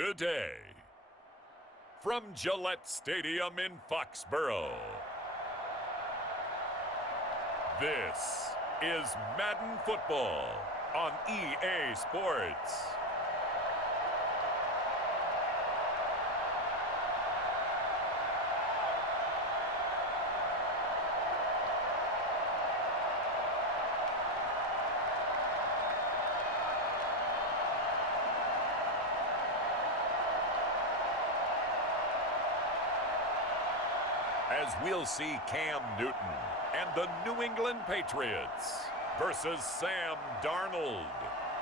today. From Gillette Stadium in Foxborough, this is Madden Football on EA Sports. As we'll see Cam Newton and the New England Patriots versus Sam Darnold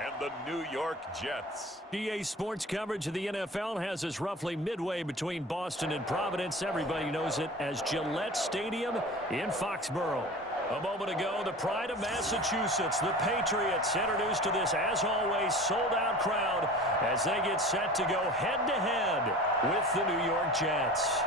and the New York Jets. EA Sports coverage of the NFL has us roughly midway between Boston and Providence. Everybody knows it as Gillette Stadium in Foxborough. A moment ago, the pride of Massachusetts, the Patriots, introduced to this, as always, sold-out crowd as they get set to go head-to-head with the New York Jets.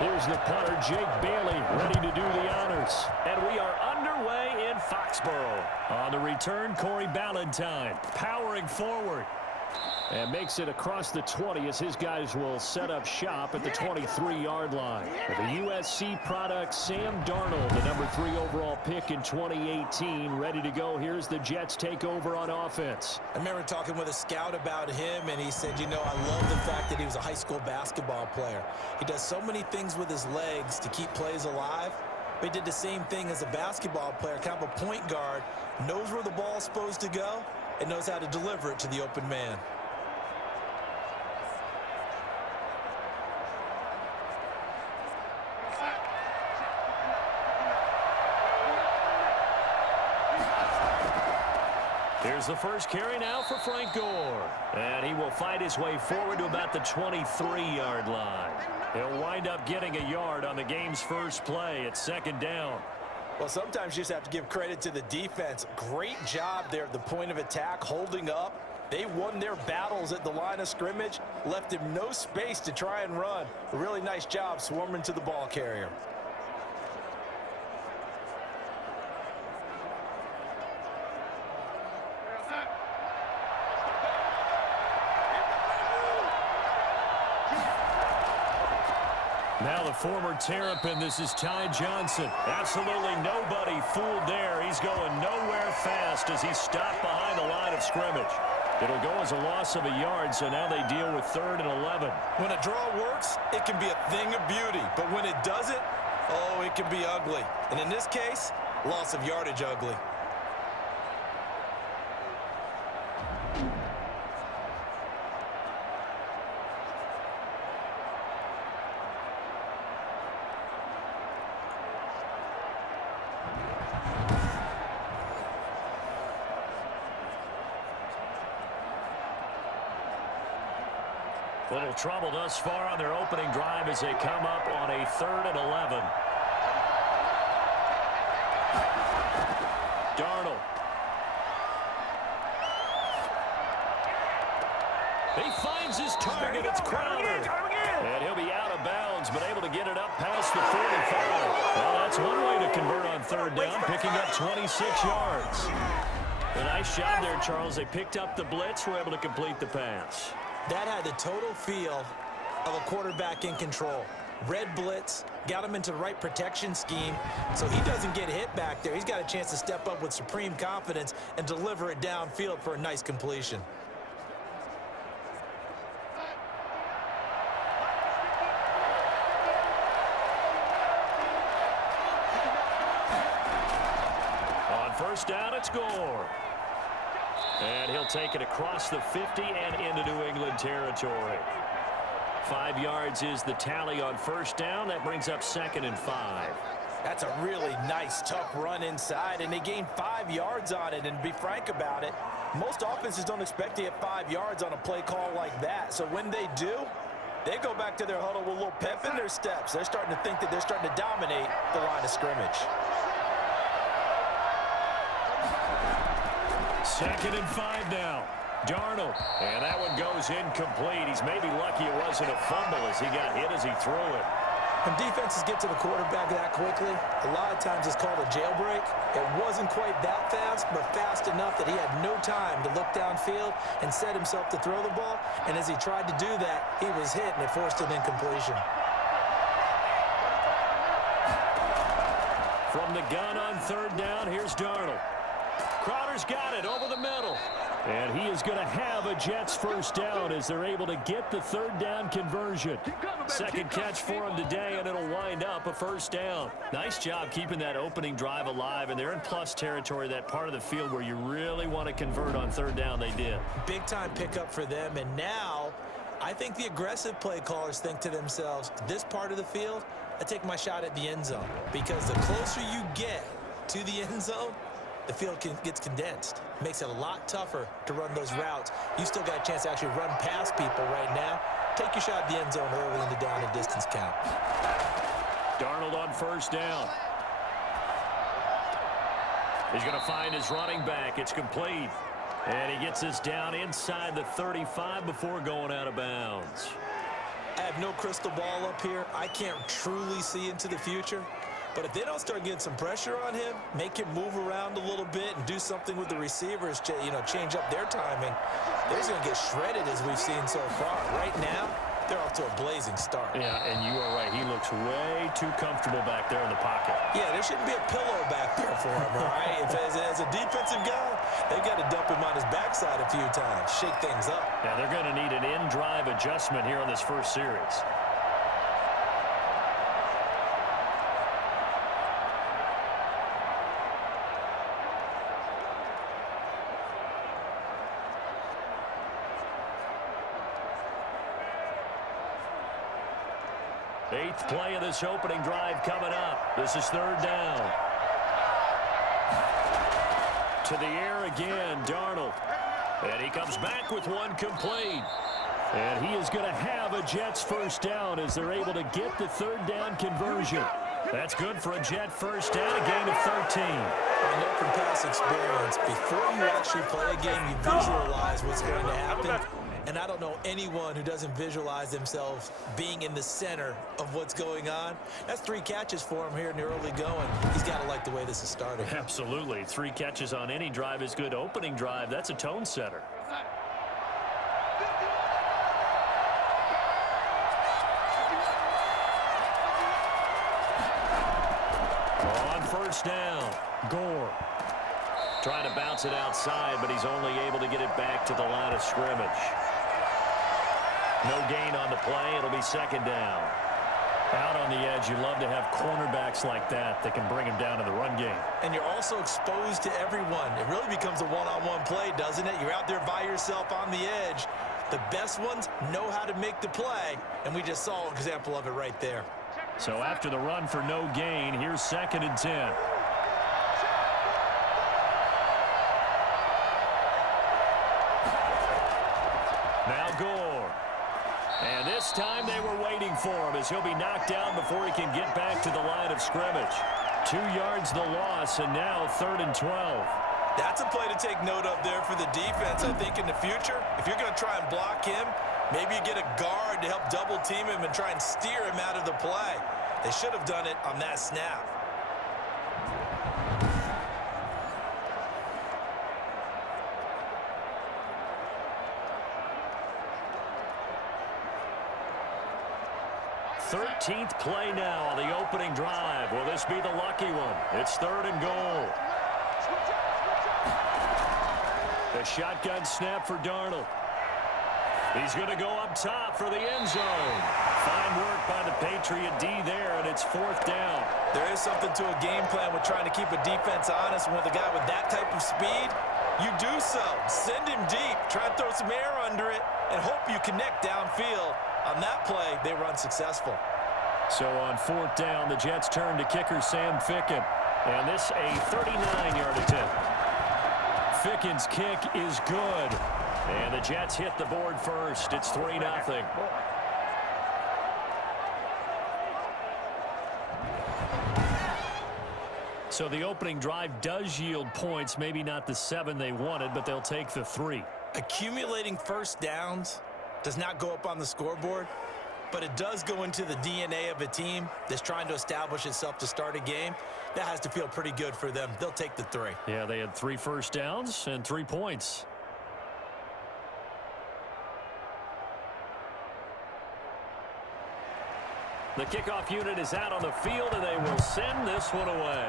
Here's the punter, Jake Bailey, ready to do the honors. And we are underway in Foxborough. On the return, Corey Ballantyne powering forward. And makes it across the 20 as his guys will set up shop at the 23-yard line. The USC product, Sam Darnold, the number 3 overall pick in 2018, ready to go. Here's the Jets take over on offense. I remember talking with a scout about him, and he said, you know, I love the fact that he was a high school basketball player. He does so many things with his legs to keep plays alive. But he did the same thing as a basketball player, kind of a point guard, knows where the ball's supposed to go, and knows how to deliver it to the open man. Here's the first carry now for Frank Gore. And he will fight his way forward to about the 23-yard line. He'll wind up getting a yard on the game's first play at second down. Well, sometimes you just have to give credit to the defense. Great job there at the point of attack, holding up. They won their battles at the line of scrimmage, left him no space to try and run. A really nice job swarming to the ball carrier. Now the former Terrapin, this is Ty Johnson. Absolutely nobody fooled there. He's going nowhere fast as he's stopped behind the line of scrimmage. It'll go as a loss of a yard, so now they deal with 3rd and 11. When a draw works, it can be a thing of beauty. But when it doesn't, oh, it can be ugly. And in this case, loss of yardage ugly. Little trouble thus far on their opening drive as they come up on a 3rd and 11. Darnold. He finds his target. It's Crowder. And he'll be out of bounds, but able to get it up past the 45. Well, that's one way to convert on 3rd down, picking up 26 yards. A nice job there, Charles. They picked up the blitz, were able to complete the pass. That had the total feel of a quarterback in control. Red blitz, got him into the right protection scheme, so he doesn't get hit back there. He's got a chance to step up with supreme confidence and deliver it downfield for a nice completion. On 1st down, it's Gore. And he'll take it across the 50 and into New England territory. 5 yards is the tally on 1st down. That brings up 2nd and 5. That's a really nice, tough run inside, and they gained 5 yards on it. And to be frank about it, most offenses don't expect to get 5 yards on a play call like that. So when they do, they go back to their huddle with a little pep in their steps. They're starting to think that they're starting to dominate the line of scrimmage. 2nd and 5 now. Darnold. And that one goes incomplete. He's maybe lucky it wasn't a fumble as he got hit as he threw it. When defenses get to the quarterback that quickly, a lot of times it's called a jailbreak. It wasn't quite that fast, but fast enough that he had no time to look downfield and set himself to throw the ball. And as he tried to do that, he was hit, and it forced an incompletion. From the gun on 3rd down, here's Darnold. Crowder's got it over the middle. And he is going to have a Jets first down as they're able to get the 3rd down conversion. Second catch for him today, and it'll wind up a first down. Nice job keeping that opening drive alive, and they're in plus territory, that part of the field where you really want to convert on 3rd down. They did. Big-time pickup for them, and now I think the aggressive play callers think to themselves, this part of the field, I take my shot at the end zone, because the closer you get to the end zone, the field gets condensed. Makes it a lot tougher to run those routes. You still got a chance to actually run past people right now. Take your shot at the end zone early in the down and distance count. Darnold on 1st down. He's going to find his running back. It's complete. And he gets this down inside the 35 before going out of bounds. I have no crystal ball up here. I can't truly see into the future. But if they don't start getting some pressure on him, make him move around a little bit and do something with the receivers, change up their timing, they're going to get shredded as we've seen so far. Right now, they're off to a blazing start. Yeah, and you are right. He looks way too comfortable back there in the pocket. Yeah, there shouldn't be a pillow back there for him, all right? As a defensive guy, they've got to dump him on his backside a few times, shake things up. Yeah, they're going to need an in-drive adjustment here on this first series. Eighth play of this opening drive coming up. This is 3rd down. To the air again, Darnold. And he comes back with one complete. And he is going to have a Jets first down as they're able to get the 3rd down conversion. That's good for a Jet first down, a gain of 13. I know from past experience, before you actually play a game, you visualize what's going to happen. And I don't know anyone who doesn't visualize themselves being in the center of what's going on. That's 3 catches for him here in the early going. He's got to like the way this is starting. Absolutely. 3 catches on any drive is good. Opening drive, that's a tone setter. On 1st down, Gore. Trying to bounce it outside, but he's only able to get it back to the line of scrimmage. No gain on the play. It'll be 2nd down. Out on the edge, you love to have cornerbacks like that can bring him down in the run game. And you're also exposed to everyone. It really becomes a one-on-one play, doesn't it? You're out there by yourself on the edge. The best ones know how to make the play, and we just saw an example of it right there. So after the run for no gain, here's 2nd and 10. Now Gore. And this time they were waiting for him as he'll be knocked down before he can get back to the line of scrimmage. 2 yards the loss, and now 3rd and 12. That's a play to take note of there for the defense. I think in the future, if you're going to try and block him, maybe you get a guard to help double team him and try and steer him out of the play. They should have done it on that snap. Thirteenth play now on the opening drive. Will this be the lucky one? It's 3rd and goal. The shotgun snap for Darnold. He's going to go up top for the end zone. Fine work by the Patriot D there, and it's 4th down. There is something to a game plan with trying to keep a defense honest. With a guy with that type of speed, you do so. Send him deep, try and throw some air under it, and hope you connect downfield. On that play, they were unsuccessful. So on 4th down, the Jets turn to kicker Sam Ficken. And this a 39-yard attempt. Ficken's kick is good. And the Jets hit the board first. It's 3-0. So the opening drive does yield points. Maybe not the 7 they wanted, but they'll take the 3. Accumulating first downs does not go up on the scoreboard, but it does go into the DNA of a team that's trying to establish itself to start a game. That has to feel pretty good for them. They'll take the 3. Yeah, they had 3 first downs and 3 points. The kickoff unit is out on the field, and they will send this one away.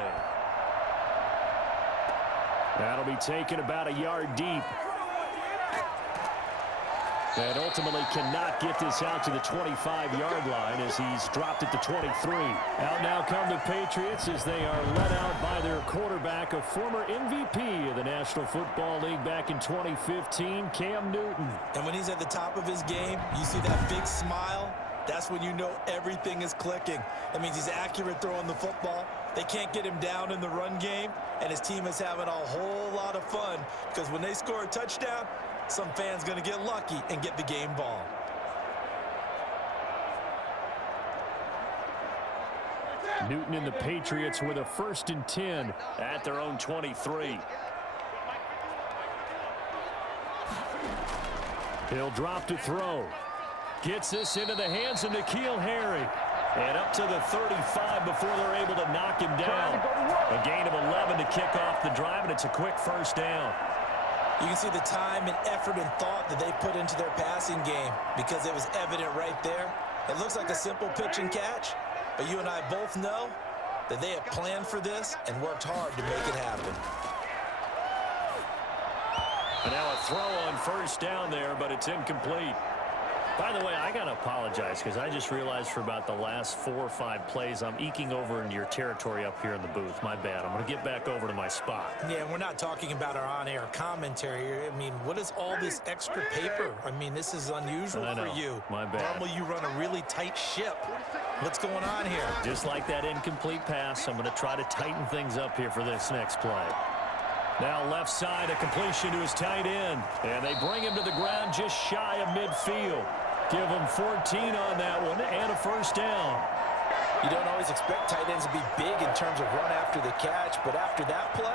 That'll be taken about a yard deep. And ultimately cannot get this out to the 25-yard line as he's dropped at the 23. Out now come the Patriots as they are led out by their quarterback, a former MVP of the National Football League back in 2015, Cam Newton. And when he's at the top of his game, you see that big smile. That's when you know everything is clicking. That means he's accurate throwing the football. They can't get him down in the run game, and his team is having a whole lot of fun because when they score a touchdown, some fan's going to get lucky and get the game ball. Newton and the Patriots with a 1st and 10 at their own 23. He'll drop to throw. Gets this into the hands of N'Keal Harry. And up to the 35 before they're able to knock him down. A gain of 11 to kick off the drive, and it's a quick first down. You can see the time and effort and thought that they put into their passing game because it was evident right there. It looks like a simple pitch and catch, but you and I both know that they have planned for this and worked hard to make it happen. And now a throw on 1st down there, but it's incomplete. By the way, I got to apologize because I just realized for about the last 4 or 5 plays, I'm eking over into your territory up here in the booth. My bad. I'm going to get back over to my spot. Yeah, we're not talking about our on-air commentary. I mean, what is all this extra paper? I mean, this is unusual for you. My bad. Normally, you run a really tight ship. What's going on here? Just like that incomplete pass, I'm going to try to tighten things up here for this next play. Now left side, a completion to his tight end. And they bring him to the ground just shy of midfield. Give him 14 on that one and a 1st down. You don't always expect tight ends to be big in terms of run after the catch, but after that play,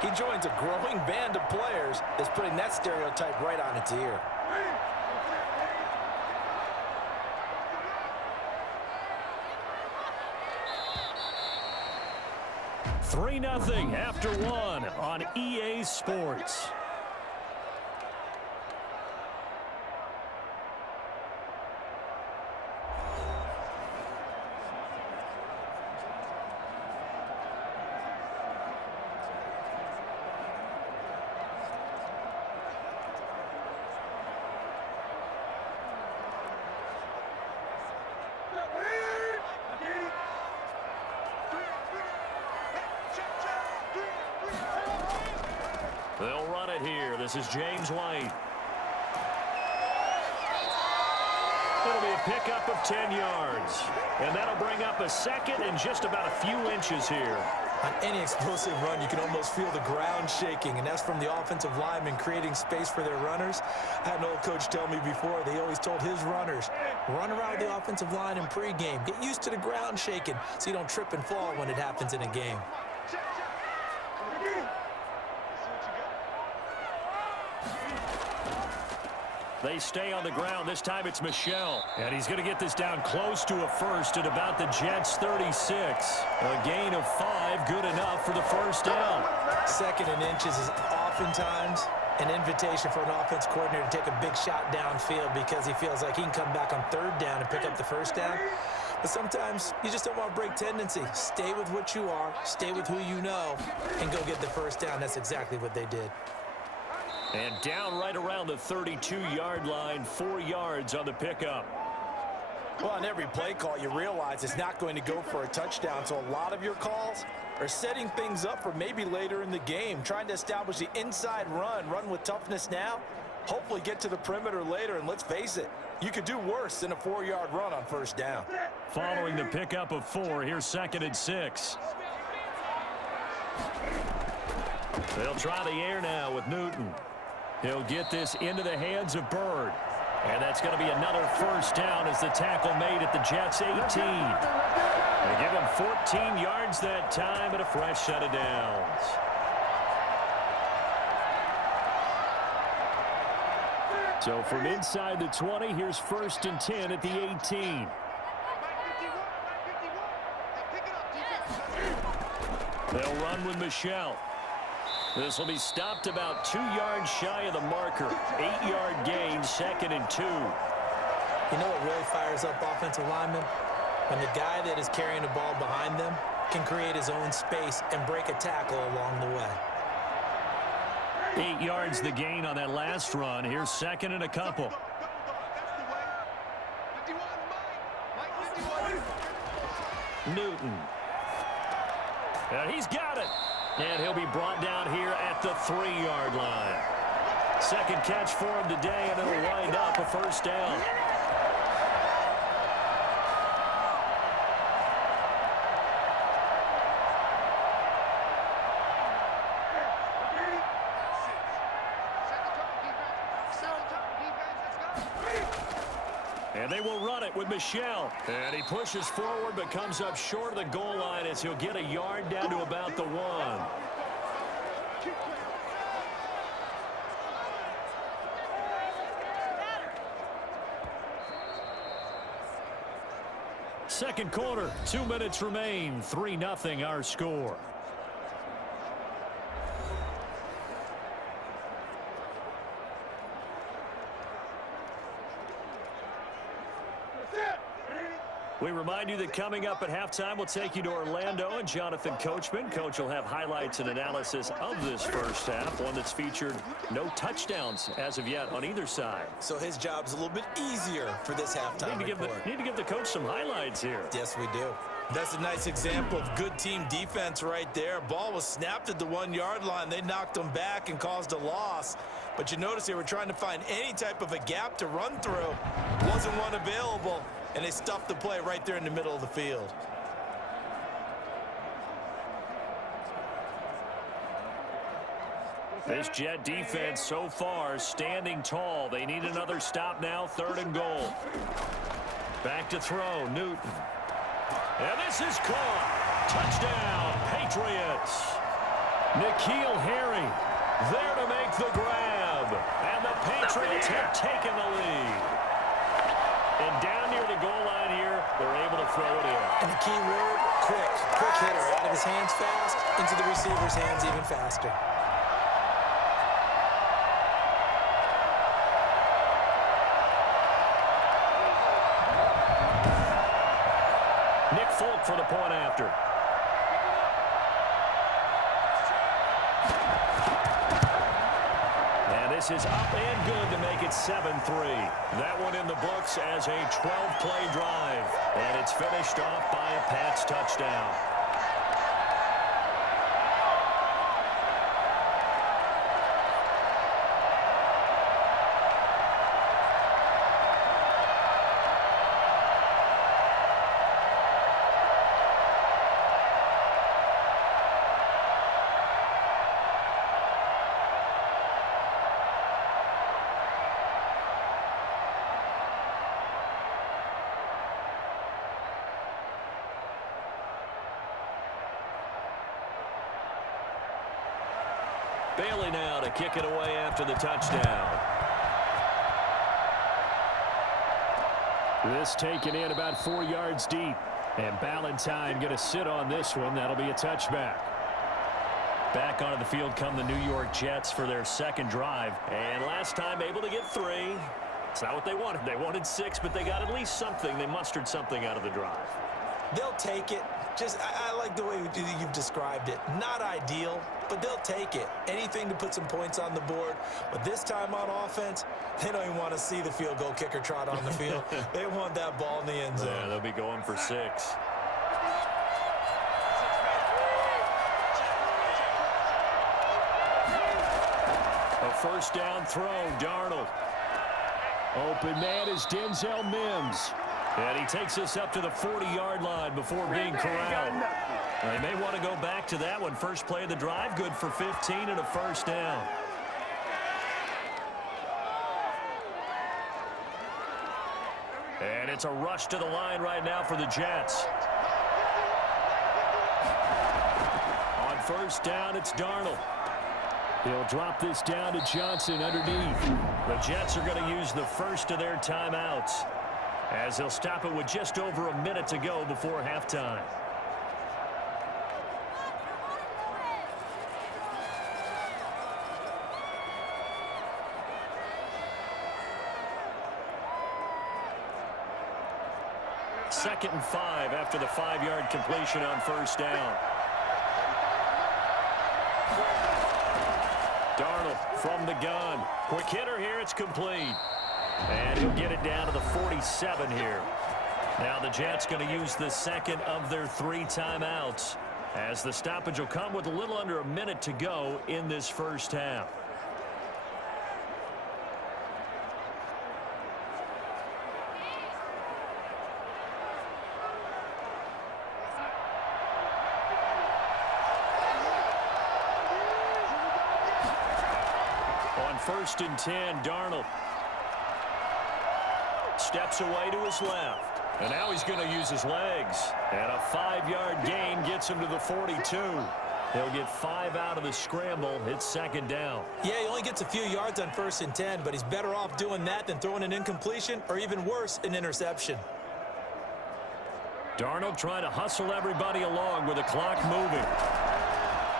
he joins a growing band of players that's putting that stereotype right on its ear. Three 3-0 after 1 on EA Sports. They'll run it here. This is James White. It'll be a pickup of 10 yards. And that'll bring up a 2nd and just about a few inches here. On any explosive run, you can almost feel the ground shaking, and that's from the offensive linemen creating space for their runners. I had an old coach tell me before, they always told his runners, run around the offensive line in pregame. Get used to the ground shaking so you don't trip and fall when it happens in a game. They stay on the ground. This time it's Michel. And he's going to get this down close to a 1st at about the Jets' 36. A gain of 5, good enough for the 1st down. 2nd and inches is oftentimes an invitation for an offense coordinator to take a big shot downfield because he feels like he can come back on 3rd down and pick up the 1st down. But sometimes you just don't want to break tendency. Stay with what you are, stay with who you know, and go get the 1st down. That's exactly what they did. And down right around the 32-yard line, 4 yards on the pickup. Well, on every play call, you realize it's not going to go for a touchdown. So a lot of your calls are setting things up for maybe later in the game, trying to establish the inside run with toughness now, hopefully get to the perimeter later. And let's face it, You could do worse than a 4-yard run on first down. Following the pickup of 4, here's 2nd and 6. They'll try the air now with Newton. He'll get this into the hands of Bird. And that's going to be another first down as the tackle made at the Jets' 18. They give him 14 yards that time and a fresh set of downs. So from inside the 20, here's 1st and 10 at the 18. They'll run with Michelle. This will be stopped about 2 yards shy of the marker. 8-yard gain, 2nd and 2. You know what really fires up offensive linemen? When the guy that is carrying the ball behind them can create his own space and break a tackle along the way. 8 yards the gain on that last run. Here's 2nd and a couple. Newton. And he's got it. And he'll be brought down here at the 3-yard line. Second catch for him today, and it'll wind up a first down. And they will run it with Michelle. And he pushes forward but comes up short of the goal line as he'll get a yard down to about the 1. Second quarter, 2 minutes remain. 3-0 our score. We remind you that coming up at halftime, we'll take you to Orlando and Jonathan Coachman. Coach will have highlights and analysis of this first half, one that's featured no touchdowns as of yet on either side. So his job's a little bit easier for this halftime report. Need to give the coach some highlights here. Yes, we do. That's a nice example of good team defense right there. Ball was snapped at the 1-yard line. They knocked them back and caused a loss. But you notice they were trying to find any type of a gap to run through. Wasn't one available. And they stuffed the play right there in the middle of the field. This Jet defense so far standing tall. They need another stop now, 3rd and goal. Back to throw, Newton. And this is caught. Touchdown, Patriots. N'Keal Harry there to make the grab. And the Patriots have taken the lead. And down near the goal line here, they're able to throw it in. And the key word, quick. Quick hitter. Out of his hands fast, into the receiver's hands even faster. Nick Folk for the point after. This is up and good to make it 7-3. That one in the books as a 12-play drive. And it's finished off by a Pats touchdown. Bailey now to kick it away after the touchdown. This taken in about 4 yards deep. And Ballantyne going to sit on this one. That'll be a touchback. Back onto the field come the New York Jets for their second drive. And last time able to get 3. It's not what they wanted. They wanted 6, but they got at least something. They mustered something out of the drive. They'll take it. I like the way you've described it. Not ideal, but they'll take it. Anything to put some points on the board. But this time on offense, they don't even want to see the field goal kicker trot on the field. They want that ball in the end zone. Yeah, they'll be going for 6. A first down throw, Darnold. Open man is Denzel Mims. And he takes us up to the 40-yard line before being corralled. They may want to go back to that one. First play of the drive, good for 15 and a first down. And it's a rush to the line right now for the Jets. On first down, it's Darnold. He'll drop this down to Johnson underneath. The Jets are going to use the first of their timeouts, as they'll stop it with just over a minute to go before halftime. Second and 5 after the 5-yard completion on first down. Darnold from the gun. Quick hitter here. It's complete. And he'll get it down to the 47 here. Now the Jets going to use the second of their 3 timeouts, as the stoppage will come with a little under a minute to go in this first half. On first and 10, Darnold steps away to his left. And now he's going to use his legs. And a 5-yard gain gets him to the 42. He'll get 5 out of the scramble. It's second down. Yeah, he only gets a few yards on first and 10, but he's better off doing that than throwing an incompletion, or even worse, an interception. Darnold trying to hustle everybody along with the clock moving.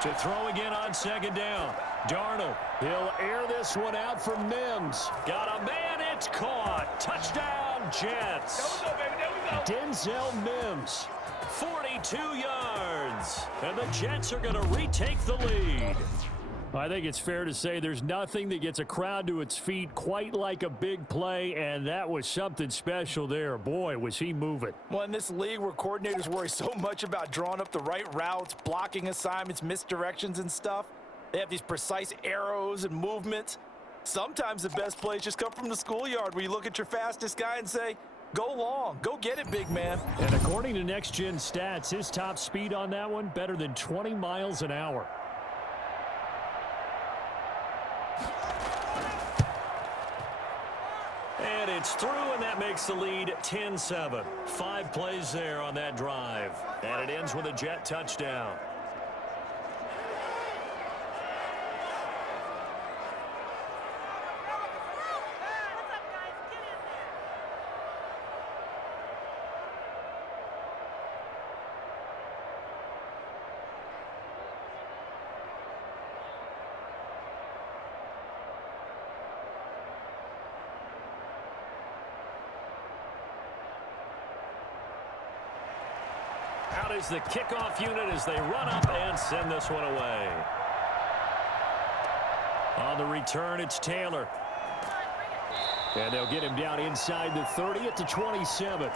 To throw again on second down. Darnold, he'll air this one out for Mims. Got a man, it's caught. Touchdown, Jets. There we go, baby, there we go. Denzel Mims, 42 yards. And the Jets are going to retake the lead. I think it's fair to say there's nothing that gets a crowd to its feet quite like a big play, and that was something special there. Boy, was he moving. Well, in this league where coordinators worry so much about drawing up the right routes, blocking assignments, misdirections and stuff, they have these precise arrows and movements. Sometimes the best plays just come from the schoolyard, where you look at your fastest guy and say, go long, go get it, big man. And according to Next Gen Stats, his top speed on that one, better than 20 miles an hour. And it's through, and that makes the lead 10-7. 5 plays there on that drive. And it ends with a Jet touchdown. Out is the kickoff unit as they run up and send this one away. On the return, it's Taylor. And they'll get him down inside the 30 at the 27.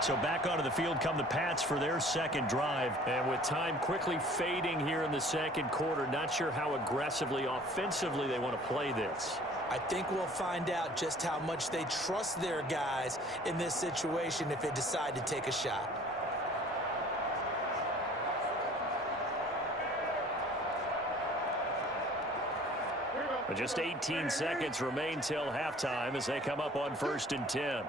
So back onto the field come the Pats for their second drive. And with time quickly fading here in the second quarter, not sure how aggressively, offensively they want to play this. I think we'll find out just how much they trust their guys in this situation if they decide to take a shot. Just 18 seconds remain till halftime as they come up on first and 10.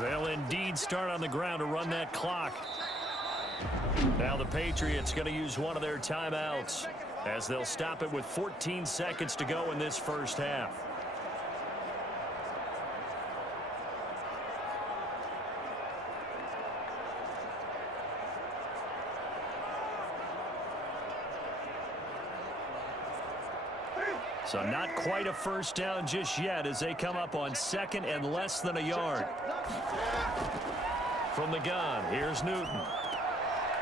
They'll indeed start on the ground to run that clock. Now the Patriots going to use one of their timeouts, as they'll stop it with 14 seconds to go in this first half. So not quite a first down just yet as they come up on second and less than a yard. From the gun, here's Newton.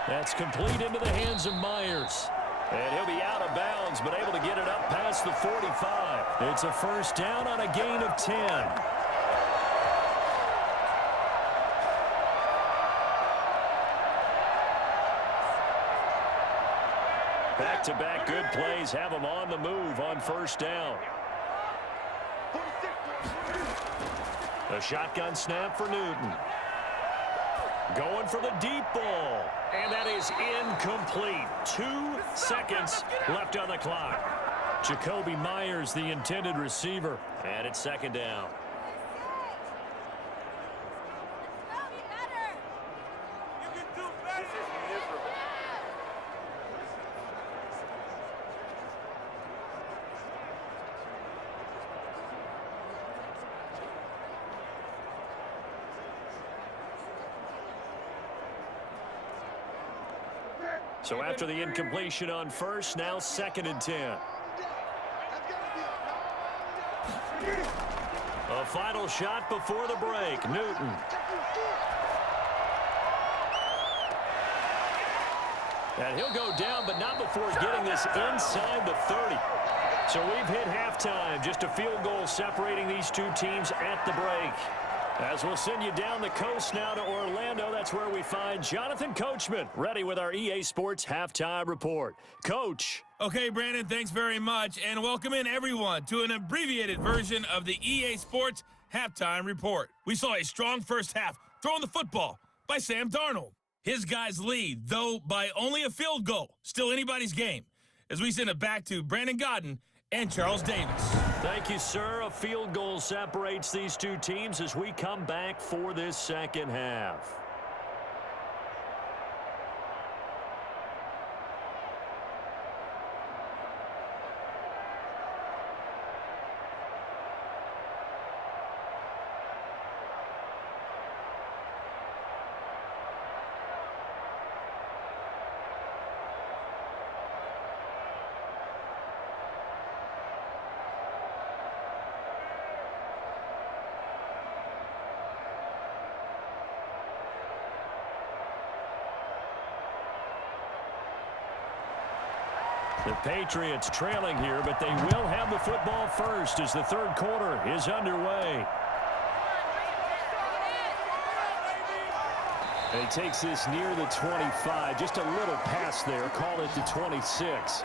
That's complete into the hands of Myers. And he'll be out of bounds, but able to get it up past the 45. It's a first down on a gain of 10. Back-to-back good plays have them on the move on first down. A shotgun snap for Newton. Going for the deep ball. And that is incomplete. 2 seconds left on the clock. Jacoby Myers, the intended receiver. And it's second down. So after the incompletion on first, now 2nd and 10. A final shot before the break. Newton. And he'll go down, but not before getting this inside the 30. So we've hit halftime. Just a field goal separating these two teams at the break. As we'll send you down the coast now to Orlando, that's where we find Jonathan Coachman, ready with our EA Sports Halftime Report. Coach. Okay, Brandon, thanks very much, and welcome in everyone to an abbreviated version of the EA Sports Halftime Report. We saw a strong first half throwing the football by Sam Darnold. His guys lead, though by only a field goal. Still anybody's game. As we send it back to Brandon Godden and Charles Davis. Thank you, sir. A field goal separates these two teams as we come back for this second half. The Patriots trailing here, but they will have the football first as the third quarter is underway. And he takes this near the 25, just a little pass there, call it the 26.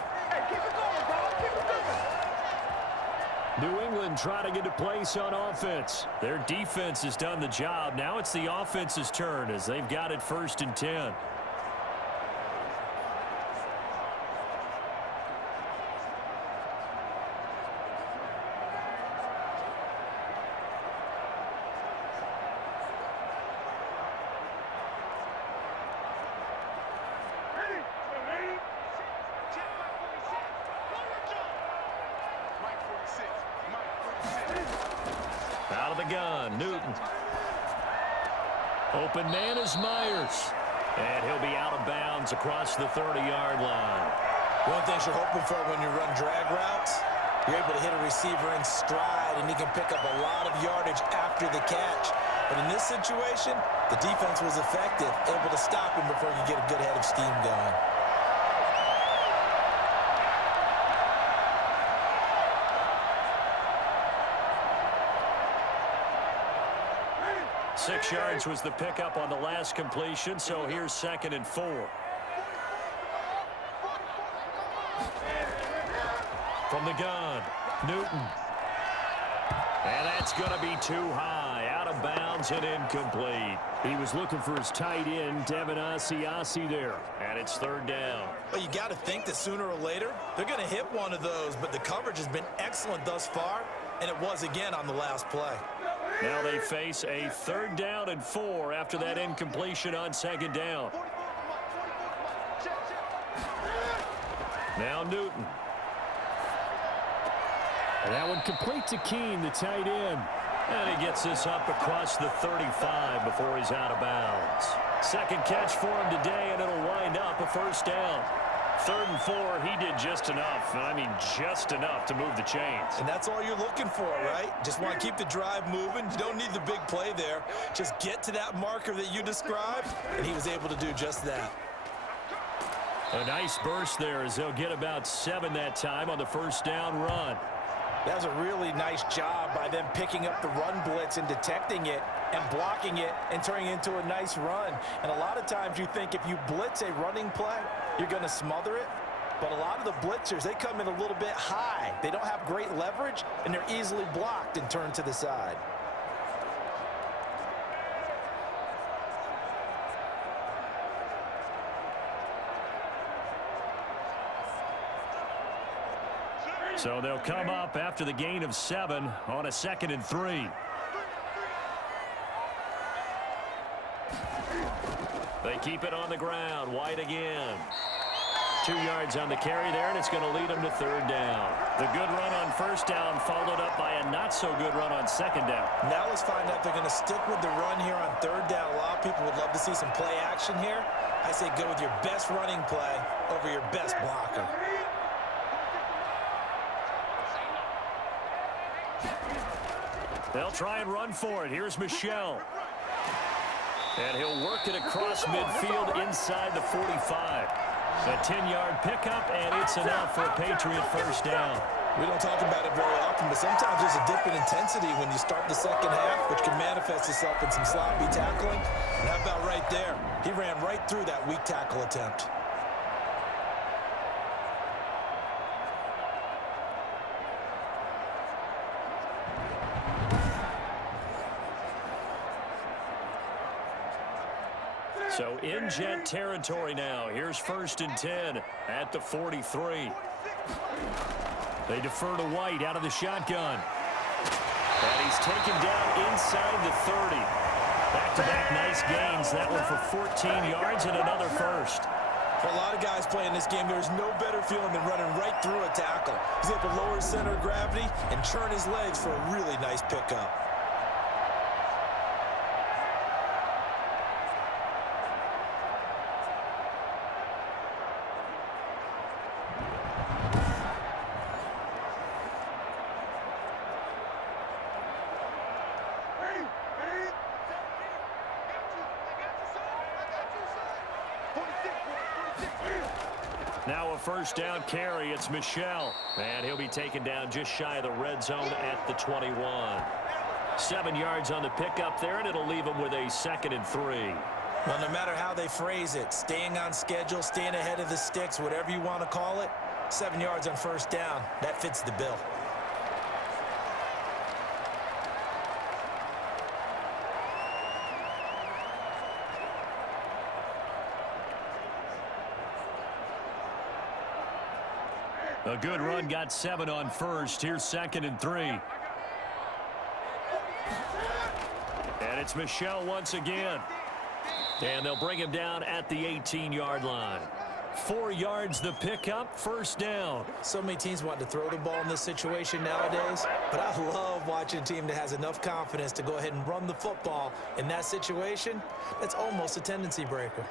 New England trying to get a place on offense. Their defense has done the job. Now it's the offense's turn as they've got it 1st and 10. Out of the gun, Newton. Open man is Myers. And he'll be out of bounds across the 30-yard line. One thing you're hoping for when you run drag routes, you're able to hit a receiver in stride, and he can pick up a lot of yardage after the catch. But in this situation, the defense was effective, able to stop him before he could get a good head of steam going. Six yards was the pickup on the last completion, so here's 2nd and 4. From the gun, Newton. And that's going to be too high, out of bounds and incomplete. He was looking for his tight end, Devin Asiasi there, and it's 3rd down. Well, you got to think that sooner or later, they're going to hit one of those, but the coverage has been excellent thus far, and it was again on the last play. Now they face a 3rd down and 4 after that incompletion on 2nd down. Now Newton. And that one complete to Keene, the tight end. And he gets this up across the 35 before he's out of bounds. 2nd catch for him today, and it'll wind up a 1st down. 3rd and 4, he did just enough. I mean, just enough to move the chains. And that's all you're looking for, right? Just want to keep the drive moving. You don't need the big play there. Just get to that marker that you described, and he was able to do just that. A nice burst there as they'll get about 7 that time on the 1st down run. That was a really nice job by them picking up the run blitz and detecting it and blocking it and turning it into a nice run. And a lot of times you think if you blitz a running play, you're going to smother it. But a lot of the blitzers, they come in a little bit high. They don't have great leverage, and they're easily blocked and turned to the side. So they'll come up after the gain of 7 on a 2nd and 3. They keep it on the ground. White again. 2 yards on the carry there, and it's going to lead them to 3rd down. The good run on 1st down followed up by a not-so-good run on 2nd down. Now let's find out if they're going to stick with the run here on 3rd down. A lot of people would love to see some play action here. I say go with your best running play over your best blocker. They'll try and run for it. Here's Michel. And he'll work it across midfield inside the 45. A 10-yard pickup, and it's enough for a Patriot 1st down. We don't talk about it very often, but sometimes there's a dip in intensity when you start the 2nd half, which can manifest itself in some sloppy tackling. And how about right there? He ran right through that weak tackle attempt. So in jet territory now. Here's 1st and 10 at the 43. They defer to White out of the shotgun. And he's taken down inside the 30. Back-to-back nice gains. That one for 14 yards and another 1st. For a lot of guys playing this game, there's no better feeling than running right through a tackle. He's able to lower his center of gravity and churn his legs for a really nice pickup. Now a 1st down carry. It's Michel. And he'll be taken down just shy of the red zone at the 21. 7 yards on the pickup there, and it'll leave him with a 2nd and 3. Well, no matter how they phrase it, staying on schedule, staying ahead of the sticks, whatever you want to call it, 7 yards on 1st down, that fits the bill. A good run got 7 on 1st. Here's 2nd and 3. And it's Michel once again. And they'll bring him down at the 18-yard line. 4 yards the pickup, 1st down. So many teams want to throw the ball in this situation nowadays, but I love watching a team that has enough confidence to go ahead and run the football in that situation. That's almost a tendency breaker.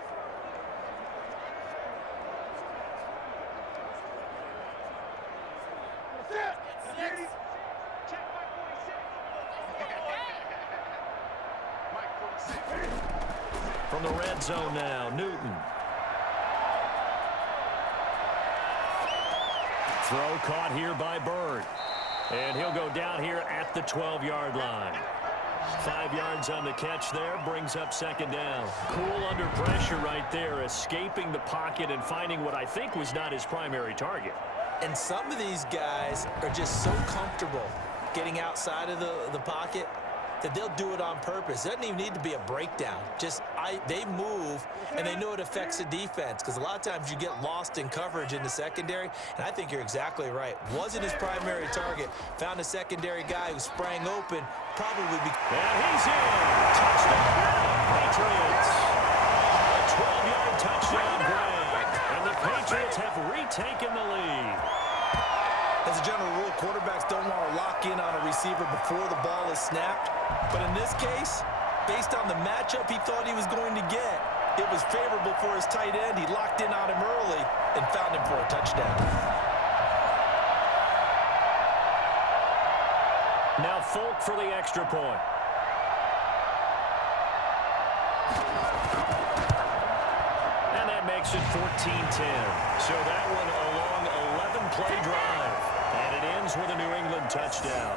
From the red zone now, Newton. Throw caught here by Bird. And he'll go down here at the 12-yard line. 5 yards on the catch there, brings up 2nd down. Cool under pressure right there, escaping the pocket and finding what I think was not his primary target. And some of these guys are just so comfortable getting outside of the pocket that they'll do it on purpose. It doesn't even need to be a breakdown. They move, and they know it affects the defense, because a lot of times you get lost in coverage in the secondary, and I think you're exactly right. Wasn't his primary target. Found a secondary guy who sprang open, probably be... And he's in! Touchdown, Patriots! A 12-yard touchdown grab, and the Patriots have retaken the lead. As a general rule, quarterbacks don't want to lock in on a receiver before the ball is snapped. But in this case, based on the matchup he thought he was going to get, it was favorable for his tight end. He locked in on him early and found him for a touchdown. Now Folk for the extra point. And that makes it 14-10. So that one a long 11-play drive. And it ends with a New England touchdown.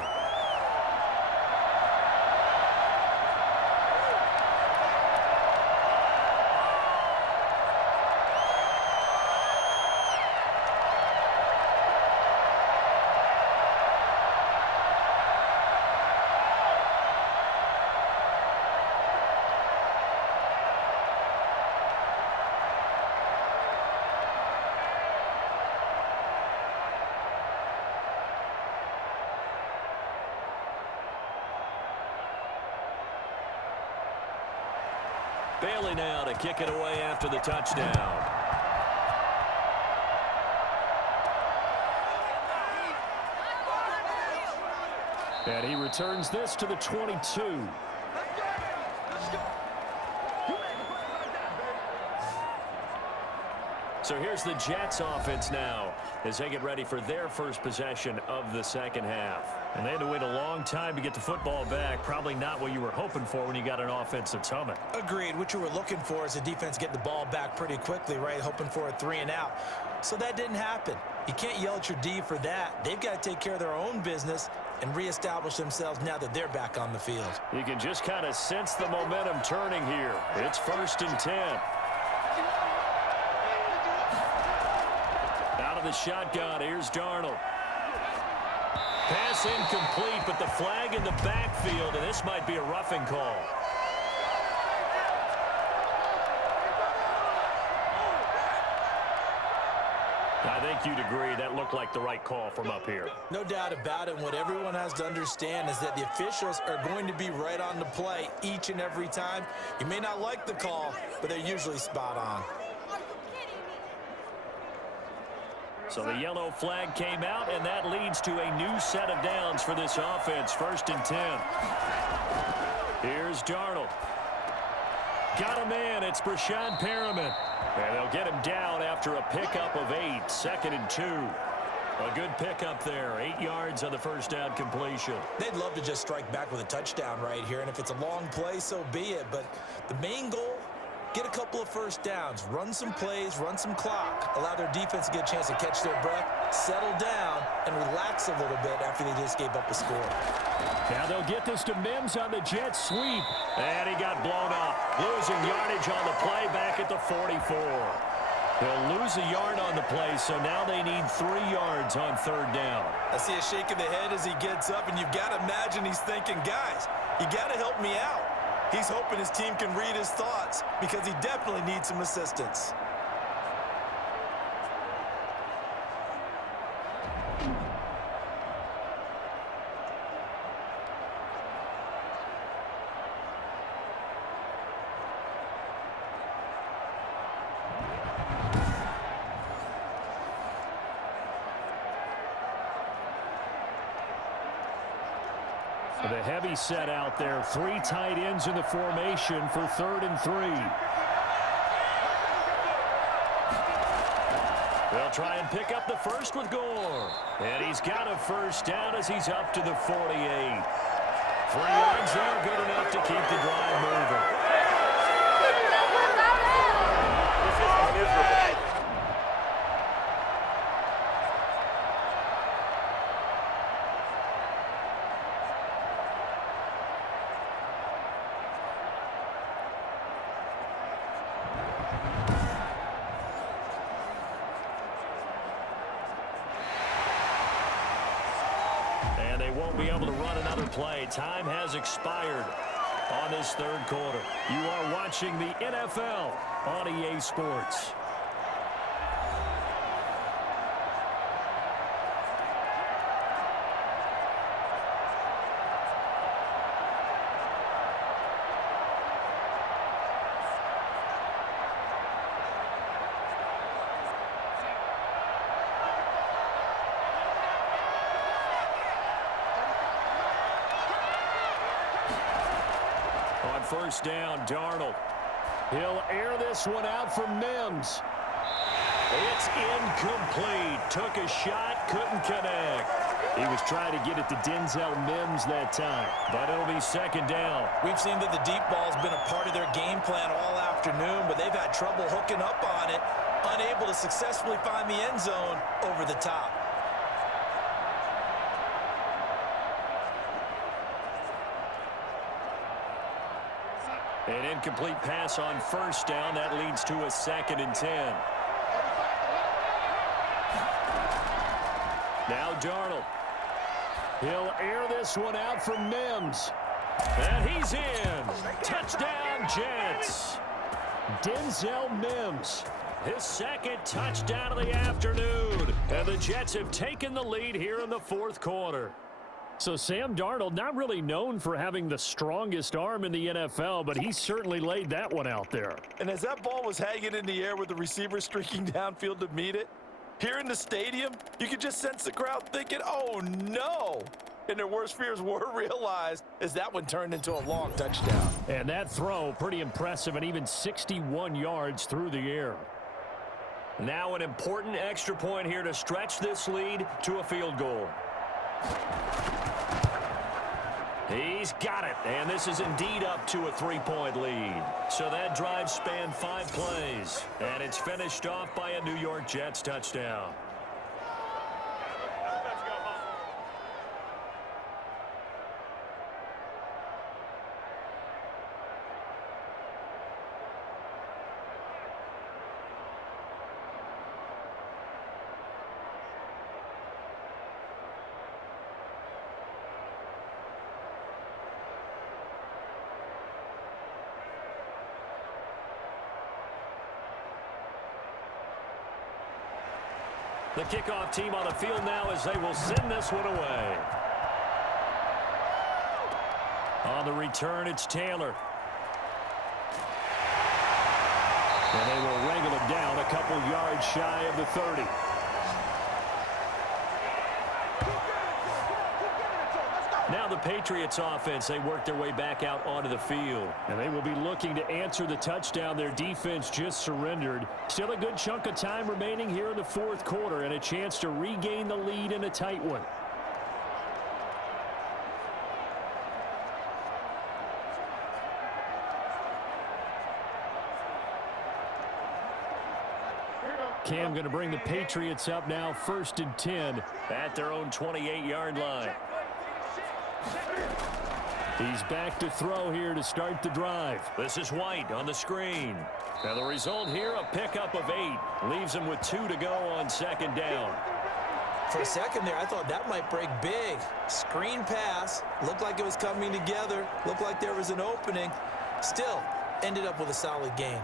Bailey now to kick it away after the touchdown. And he returns this to the 22. So here's the Jets offense now as they get ready for their first possession of the second half. And they had to wait a long time to get the football back. Probably not what you were hoping for when you got an offense that's humming. Agreed. What you were looking for is the defense get the ball back pretty quickly, right? Hoping for a 3-and-out. So that didn't happen. You can't yell at your D for that. They've got to take care of their own business and reestablish themselves now that they're back on the field. You can just kind of sense the momentum turning here. It's 1st and 10. Out of the shotgun, here's Darnold. Pass incomplete, but the flag in the backfield, and this might be a roughing call. I think you'd agree that looked like the right call from up here. No doubt about it. What everyone has to understand is that the officials are going to be right on the play each and every time. You may not like the call, but they're usually spot on. So the yellow flag came out, and that leads to a new set of downs for this offense. 1st and 10. Here's Darnold. Got a man. It's Brashad Perriman. And they'll get him down after a pickup of 8. 2nd and 2. A good pickup there. 8 yards on the first down completion. They'd love to just strike back with a touchdown right here, and if it's a long play, so be it. But the main goal, get a couple of first downs, run some plays, run some clock, allow their defense to get a chance to catch their breath, settle down, and relax a little bit after they just gave up a score. Now they'll get this to Mims on the jet sweep. And he got blown up. Losing yardage on the play back at the 44. He'll lose a yard on the play, so now they need 3 yards on 3rd down. I see a shake of the head as he gets up, and you've got to imagine he's thinking, guys, you got to help me out. He's hoping his team can read his thoughts because he definitely needs some assistance. The heavy set out there. 3 tight ends in the formation for 3rd and 3. They'll try and pick up the first with Gore. And he's got a first down as he's up to the 48. 3 yards there, good enough to keep the drive moving. This is miserable. Won't be able to run another play. Time has expired on this 3rd quarter. You are watching the NFL on EA Sports. First down, Darnold. He'll air this one out for Mims. It's incomplete. Took a shot, couldn't connect. He was trying to get it to Denzel Mims that time, but it'll be 2nd down. We've seen that the deep ball's been a part of their game plan all afternoon, but they've had trouble hooking up on it, unable to successfully find the end zone over the top. An incomplete pass on first down. That leads to a 2nd and 10. Now Darnold. He'll air this one out for Mims. And he's in. Touchdown, Jets. Denzel Mims. His 2nd touchdown of the afternoon. And the Jets have taken the lead here in the 4th quarter. So Sam Darnold, not really known for having the strongest arm in the NFL, but he certainly laid that one out there. And as that ball was hanging in the air with the receiver streaking downfield to meet it, here in the stadium, you could just sense the crowd thinking, oh no! And their worst fears were realized as that one turned into a long touchdown. And that throw, pretty impressive, and even 61 yards through the air. Now an important extra point here to stretch this lead to a field goal. He's got it, and this is indeed up to a 3-point lead. So that drive spanned 5 plays, and it's finished off by a New York Jets touchdown. The kickoff team on the field now as they will send this one away. On the return, it's Taylor. And they will wrangle him down a couple yards shy of the 30. Now the Patriots offense, they work their way back out onto the field. And they will be looking to answer the touchdown their defense just surrendered. Still a good chunk of time remaining here in the fourth quarter and a chance to regain the lead in a tight one. Cam going to bring the Patriots up now, 1st and 10 at their own 28-yard line. He's back to throw here to start the drive. This is White on the screen. Now the result here, a pickup of 8. Leaves him with 2 to go on 2nd down. For a second there, I thought that might break big. Screen pass. Looked like it was coming together. Looked like there was an opening. Still, ended up with a solid gain.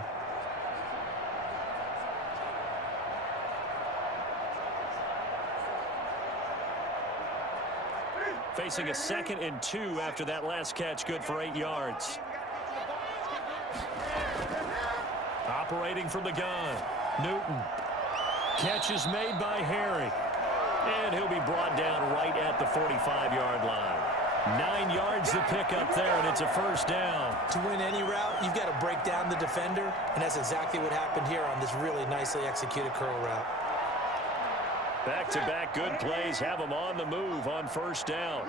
Facing a 2nd and 2 after that last catch, good for 8 yards. Operating from the gun, Newton. Catch is made by Harry. And he'll be brought down right at the 45-yard line. 9 yards to pick up there, and it's a 1st down. To win any route, you've got to break down the defender, and that's exactly what happened here on this really nicely executed curl route. Back-to-back good plays have them on the move on 1st down.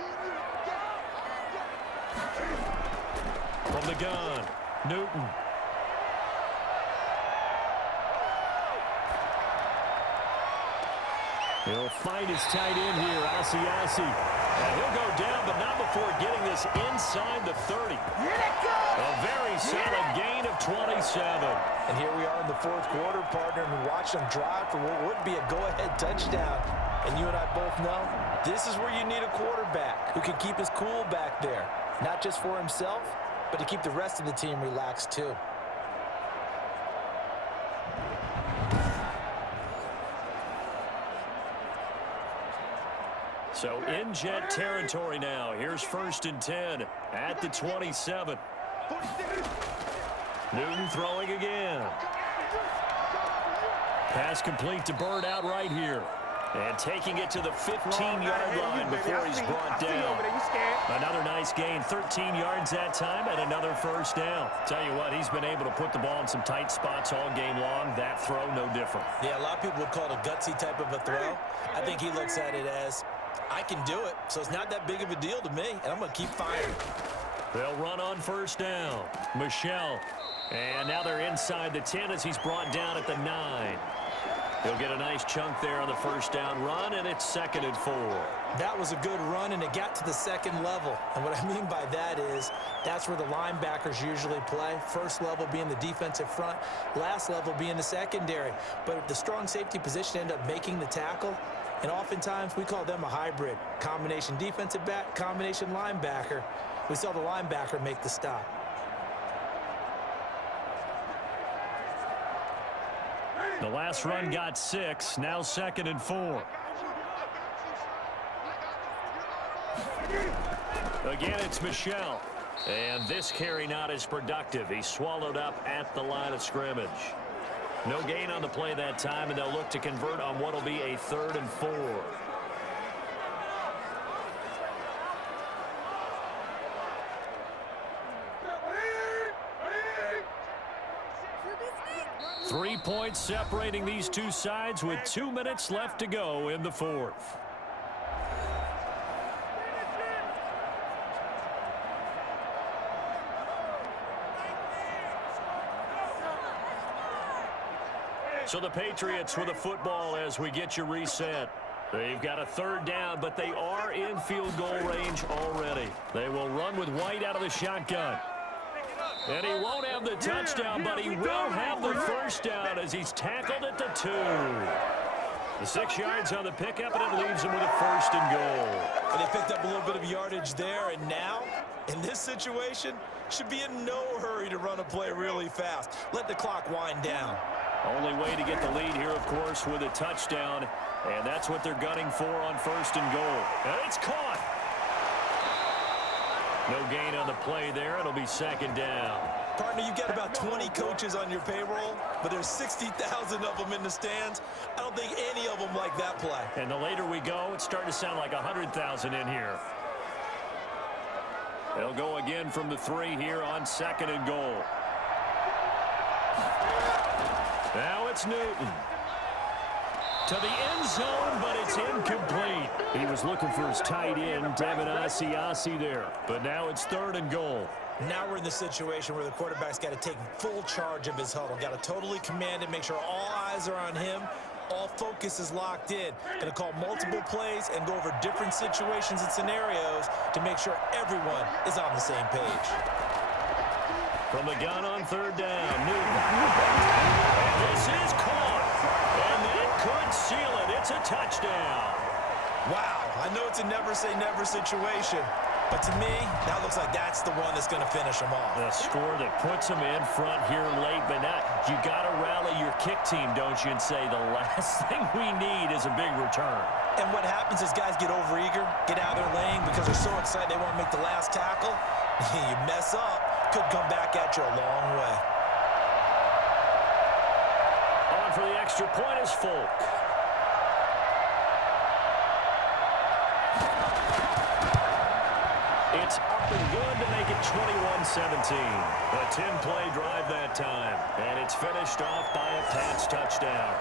From the gun, Newton. He'll find his tight end here, Asiasi. And he'll go down, but not before getting this inside the 30. A very solid gain of 27. And here we are in the fourth quarter, partner, and we watched them drive for what would be a go-ahead touchdown. And you and I both know this is where you need a quarterback who can keep his cool back there. Not just for himself, but to keep the rest of the team relaxed too. So in Jet territory now. Here's 1st and 10 at the 27. Newton throwing again. Pass complete to Bird out right here. And taking it to the 15-yard line before he's brought down. Another nice gain, 13 yards that time, and another 1st down. Tell you what, he's been able to put the ball in some tight spots all game long. That throw, no different. Yeah, a lot of people would call it a gutsy type of a throw. I think he looks at it as, I can do it, so it's not that big of a deal to me, and I'm going to keep firing. They'll run on 1st down. Michelle. And now they're inside the 10 as he's brought down at the 9. He'll get a nice chunk there on the 1st down run, and it's 2nd and 4. That was a good run, and it got to the 2nd level. And what I mean by that is that's where the linebackers usually play. 1st level being the defensive front, last level being the secondary. But the strong safety position ended up making the tackle, and oftentimes we call them a hybrid. Combination defensive back, combination linebacker. We saw the linebacker make the stop. The last run got 6, now 2nd and 4. Again, it's Michel. And this carry not as productive. He's swallowed up at the line of scrimmage. No gain on the play that time, and they'll look to convert on what will be a 3rd and 4. Three points separating these two sides with 2 minutes left to go in the 4th. So the Patriots with the football as we get you reset. They've got a 3rd down, but they are in field goal range already. They will run with White out of the shotgun. And he won't have the touchdown, but he will have the 1st down as he's tackled at the 2. The 6 yards on the pickup, and it leaves him with a 1st and goal. And they picked up a little bit of yardage there, and now, in this situation, should be in no hurry to run a play really fast. Let the clock wind down. Only way to get the lead here, of course, with a touchdown, and that's what they're gunning for on 1st and goal. And it's caught. No gain on the play there. It'll be 2nd down. Partner, you've got about 20 coaches on your payroll, but there's 60,000 of them in the stands. I don't think any of them like that play. And the later we go, it's starting to sound like 100,000 in here. They'll go again from the 3 here on 2nd and goal. Now it's Newton. To the end zone, but it's incomplete. He was looking for his tight end, Devin Asiasi there. But now it's 3rd and goal. Now we're in the situation where the quarterback's got to take full charge of his huddle. Got to totally command it, make sure all eyes are on him. All focus is locked in. Going to call multiple plays and go over different situations and scenarios to make sure everyone is on the same page. From the gun on 3rd down, Newton. And this is caught. And that could seal it. It's a touchdown. Wow, I know it's a never-say-never situation, but to me, that looks like that's the one that's going to finish them off. The score that puts them in front here late, but now you got to rally your kick team, don't you, and say the last thing we need is a big return. And what happens is guys get overeager, get out of their lane because they're so excited they want to make the last tackle. You mess up, could come back at you a long way. On for the extra point is Folk. It's up and good to make it 21-17. A 10-play drive that time. And it's finished off by a Pats touchdown.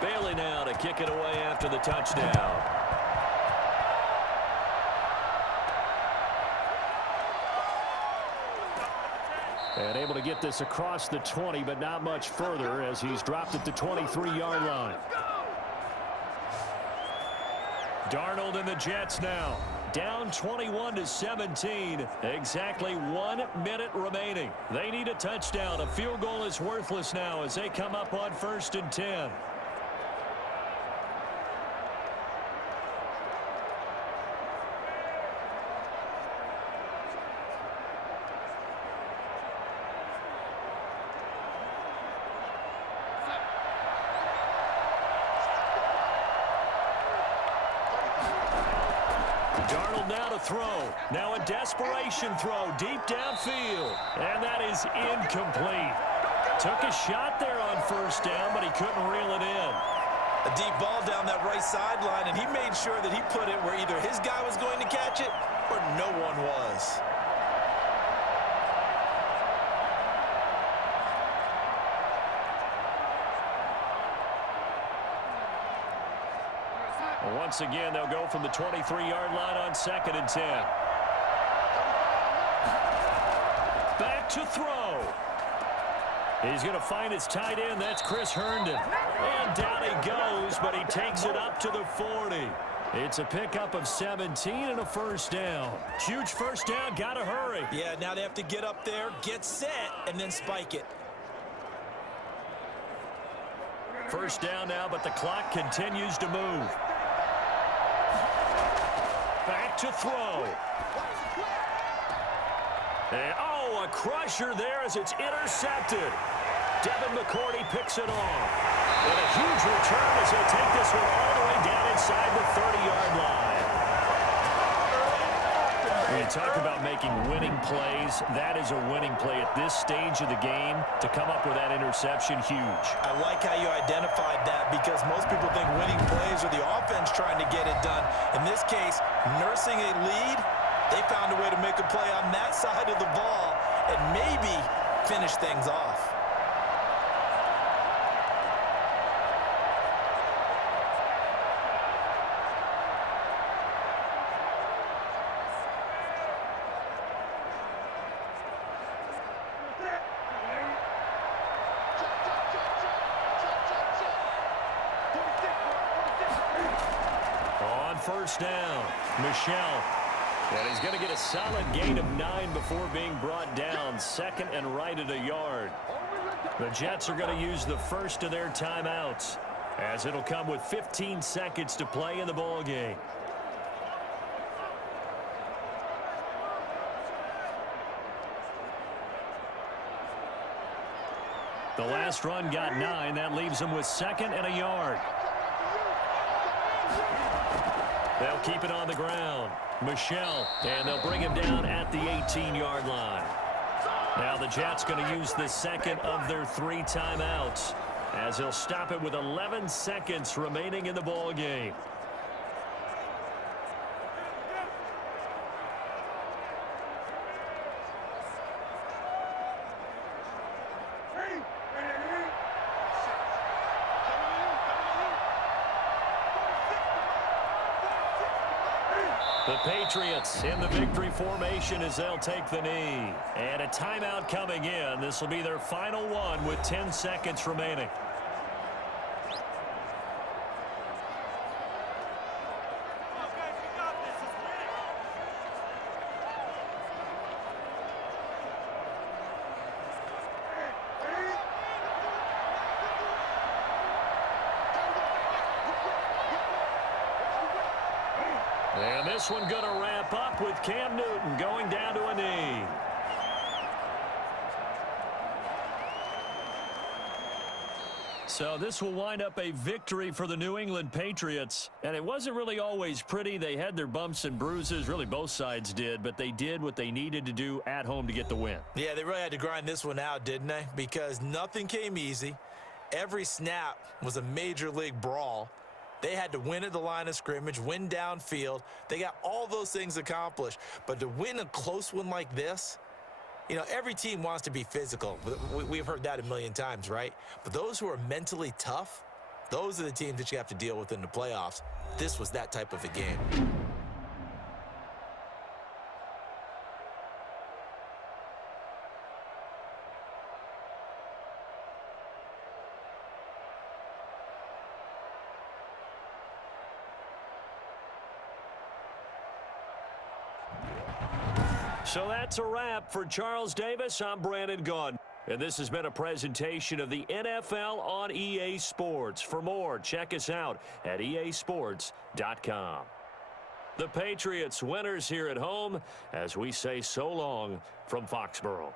Bailey now to kick it away after the touchdown. And able to get this across the 20, but not much further as he's dropped at the 23-yard line. Darnold and the Jets now. Down 21-17. Exactly 1 minute remaining. They need a touchdown. A field goal is worthless now as they come up on 1st and 10. Darnold now to throw. Now a desperation throw deep downfield. And that is incomplete. Took a shot there on 1st down, but he couldn't reel it in. A deep ball down that right sideline, and he made sure that he put it where either his guy was going to catch it or no one was. Well, once again, they'll go from the 23-yard line on 2nd and 10. Back to throw. He's going to find his tight end. That's Chris Herndon. And down he goes, but he takes it up to the 40. It's a pickup of 17 and a first down. Huge first down. Got to hurry. Yeah, now they have to get up there, get set, and then spike it. First down now, but the clock continues to move. Back to throw. And, a crusher there as it's intercepted. Devin McCourty picks it off. And a huge return as he'll take this one all the way down inside the 30-yard line. When you talk about making winning plays, that is a winning play at this stage of the game. To come up with that interception, huge. I like how you identified that because most people think winning plays are the offense trying to get it done. In this case, nursing a lead, they found a way to make a play on that side of the ball and maybe finish things off. On first down, Michelle. And he's going to get a solid gain of 9 before being brought down. 2nd and right at a yard. The Jets are going to use the first of their timeouts, as it'll come with 15 seconds to play in the ball game. The last run got 9. That leaves them with 2nd and a yard. They'll keep it on the ground. Michelle, and they'll bring him down at the 18-yard line. Now the Jets going to use the second of their 3 timeouts, as he'll stop it with 11 seconds remaining in the ball game. The Patriots in the victory formation as they'll take the knee. And a timeout coming in. This will be their final one with 10 seconds remaining. And this one going to wrap up with Cam Newton going down to a knee. So this will wind up a victory for the New England Patriots. And it wasn't really always pretty. They had their bumps and bruises. Really, both sides did. But they did what they needed to do at home to get the win. Yeah, they really had to grind this one out, didn't they? Because nothing came easy. Every snap was a major league brawl. They had to win at the line of scrimmage, win downfield. They got all those things accomplished. But to win a close one like this, you know, every team wants to be physical. We've heard that a million times, right? But those who are mentally tough, those are the teams that you have to deal with in the playoffs. This was that type of a game. So that's a wrap for Charles Davis. I'm Brandon Gaudin. And this has been a presentation of the NFL on EA Sports. For more, check us out at easports.com. The Patriots winners here at home as we say so long from Foxborough.